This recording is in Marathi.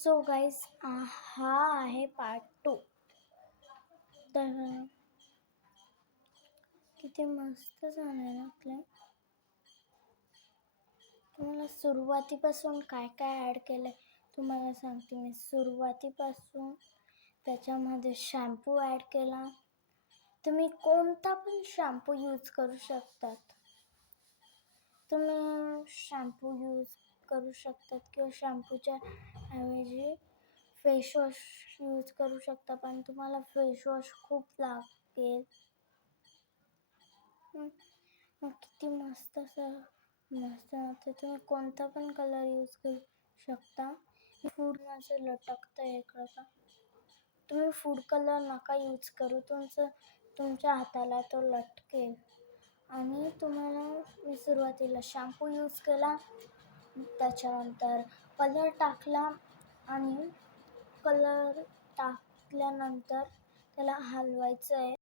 सो गाईज हा आहे पार्ट 2. तर किती मस्त झालं ना आपलं. तुम्हाला सुरुवातीपासून काय काय ॲड केलं आहे तुम्हाला सांगते मी. सुरुवातीपासून त्याच्यामध्ये शॅम्पू ॲड केला. तुम्ही कोणता पण शॅम्पू यूज करू शकतात. तुम्ही शॅम्पू यूज करू शकतात किंवा शॅम्पूच्या ऐवजी फेसवॉश यूज करू शकता, पण तुम्हाला फेसवॉश खूप लागेल. मग किती मस्त तर तुम्ही कोणता पण कलर यूज करू शकता. फूड असं लटकतं इकडं का, तुम्ही फूड कलर नका यूज करू. तुमच्या हाताला तो लटकेल. आणि तुम्हाला मी सुरुवातीला शॅम्पू यूज केला, त्याच्यानंतर कलर टाकला आणि कलर टाकल्यानंतर त्याला हलवायचं आहे.